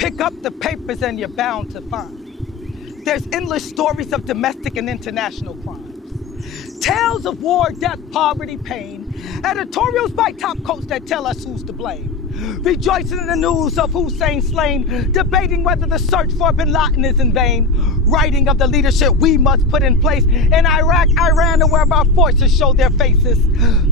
Pick up the papers and you're bound to find there's endless stories of domestic and international crimes. Tales of war, death, poverty, pain. Editorials by top coats that tell us who's to blame. Rejoicing in the news of Hussein slain. Debating whether the search for bin Laden is in vain. Writing of the leadership we must put in place in Iraq, Iran, and wherever our forces show their faces.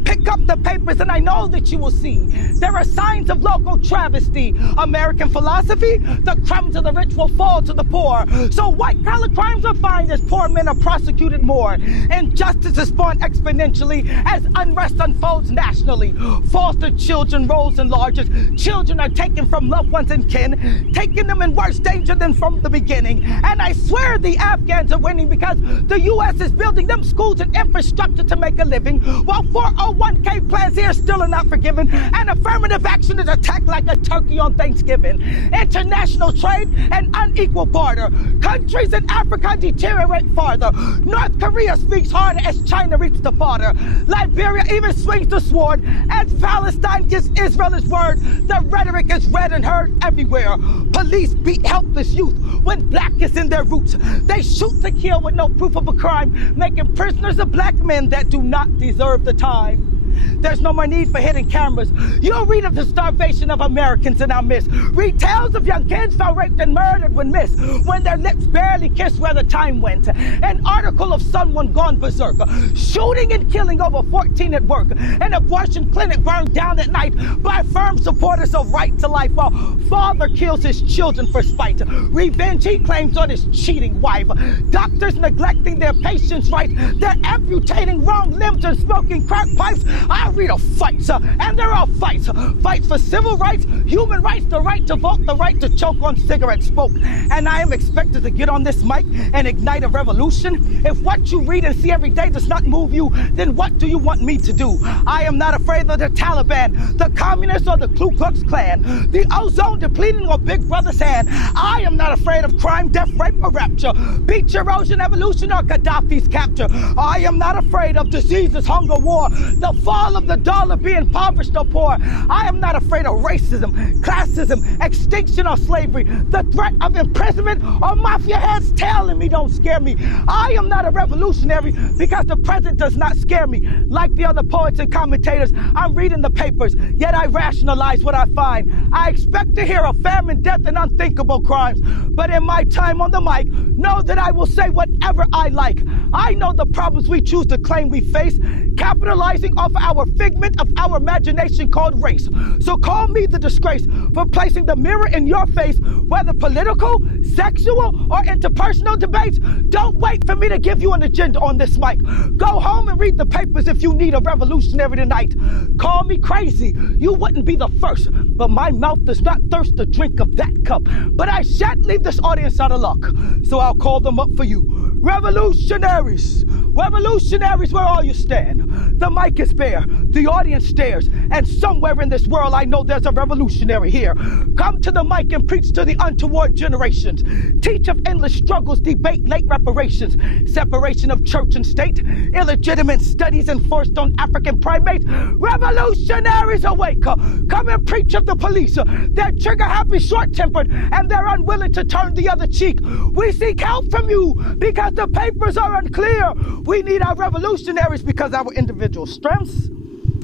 Pick up the papers and I know that you will see there are signs of local travesty. American philosophy, the crumbs of the rich will fall to the poor. So white-collar crimes are fined as poor men are prosecuted more. Injustice is spawned exponentially as unrest unfolds nationally. Foster children rolls enlarges. Children are taken from loved ones and kin, taking them in worse danger than from the beginning. And I swear the Afghans are winning because the U.S. is building them schools and infrastructure to make a living, while 401k plans here still are not forgiven, and affirmative action is attacked like a turkey on Thanksgiving. International trade and unequal barter. Countries in Africa deteriorate farther. North Korea speaks harder as China reaps the fodder. Liberia even swings the sword as Palestine gives Israel its word. The rhetoric is read and heard everywhere. Police beat helpless youth when black is in their roots. They shoot to kill with no proof of a crime, making prisoners of black men that do not deserve the time. There's no more need for hidden cameras. You'll read of the starvation of Americans in our midst. Read tales of young kids fell raped and murdered when missed, when their lips barely kissed where the time went. An article of someone gone berserk, shooting and killing over 14 at work. An abortion clinic burned down at night by firm supporters of right to life, while father kills his children for spite. Revenge he claims on his cheating wife. Doctors neglecting their patients' rights. They're amputating wrong limbs and smoking crack pipes. I read of fights, and they're all fights. Fights for civil rights, human rights, the right to vote, the right to choke on cigarette smoke. And I am expected to get on this mic and ignite a revolution? If what you read and see every day does not move you, then what do you want me to do? I am not afraid of the Taliban, the communists, or the Ku Klux Klan, the ozone depleting or Big Brother's hand. I am not afraid of crime, death, rape, or rapture, beach erosion, evolution, or Gaddafi's capture. I am not afraid of diseases, hunger, war, the fall of the dollar, being impoverished or poor. I am not afraid of racism, classism, extinction, or slavery, the threat of imprisonment, or mafia heads telling me don't scare me. I am not a revolutionary because the present does not scare me. Like the other poets and commentators, I'm reading the papers, yet I rationalize what I find. I expect to hear of famine, death, and unthinkable crimes. But in my time on the mic, know that I will say whatever I like. I know the problems we choose to claim we face, capitalizing off our figment of our imagination called race. So call me the disgrace for placing the mirror in your face, whether political, sexual, or interpersonal debates. Don't wait for me to give you an agenda on this mic. Go home and read the papers if you need a revolutionary tonight. Call me crazy, you wouldn't be the first, but my mouth does not thirst to drink of that cup. But I shan't leave this audience out of luck, so I'll call them up for you. Revolutionaries! Revolutionaries, where all you stand. The mic is bare, the audience stares, and somewhere in this world I know there's a revolutionary here. Come to the mic and preach to the untoward generations. Teach of endless struggles, debate late reparations, separation of church and state, illegitimate studies enforced on African primates. Revolutionaries awake! Come and preach of the police. They're trigger-happy, short-tempered, and they're unwilling to turn the other cheek. We seek help from you because the papers are unclear. We need our revolutionaries because our individual strengths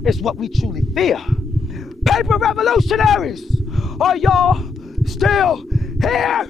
is what we truly fear. Paper revolutionaries, are y'all still here?